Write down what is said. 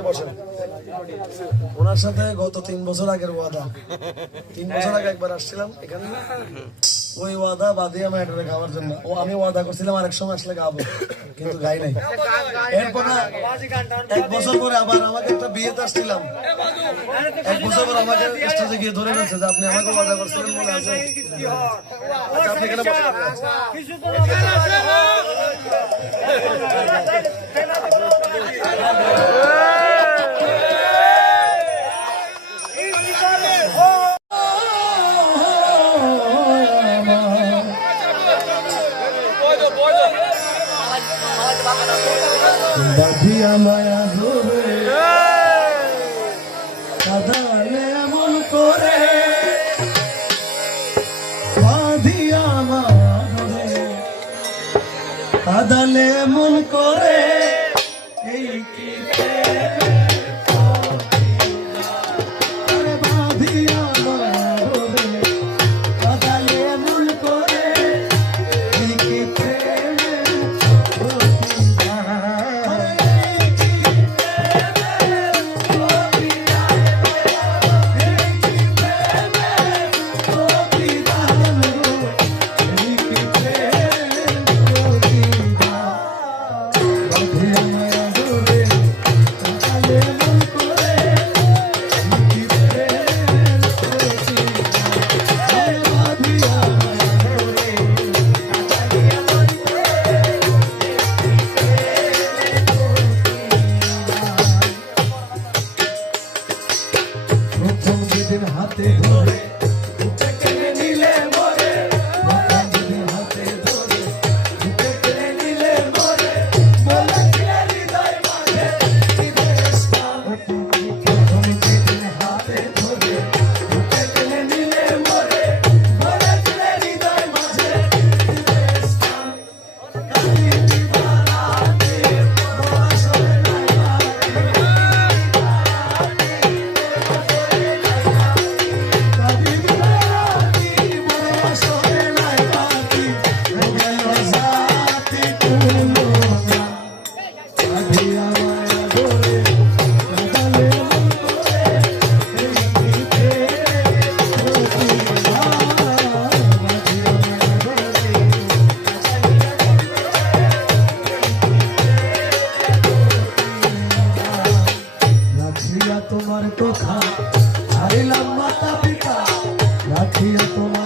থেকে বসেন। ওনার সাথে গত 3 বছর আগের ওয়াদা, 3 বছর আগে একবার আসছিলাম এখানে, ওই ওয়াদা বাদিয়া ম্যাডারে খাওয়ার জন্য। ও আমি ওয়াদা করছিলাম আরেক সময় আসলে গাবো, কিন্তু গাই নাই। এরপর 1 বছর পরে আবার আমাকে একটা বিয়েতে আসছিলাম, 1 বছর পর আমাকে স্টেজে গিয়ে ধরে গেছে যে আপনি আমাকে ওয়াদা করছিলেন মনে আছে। আচ্ছা, আপনি এখানে বসেন। বাঁধিয়া মায়া ধরে কাঁদালে এমন করে, বাঁধিয়া মায়া ধরে কাঁদালে এমন করে, এই কি বাঁধিয়া মায়া ধরে কাঁদালে এমন করে, এই কি হাতে ধরে নিলে মরে, হাতে ধরে নিলে মরে, বলেছিলে হৃদয় মাঝে হাতে ধরে নিলে মরে, বলেছিলে হৃদয় মাঝে তোমার কথা ছাড়িলাম মাতা পিতা, রাখিয়া তোমার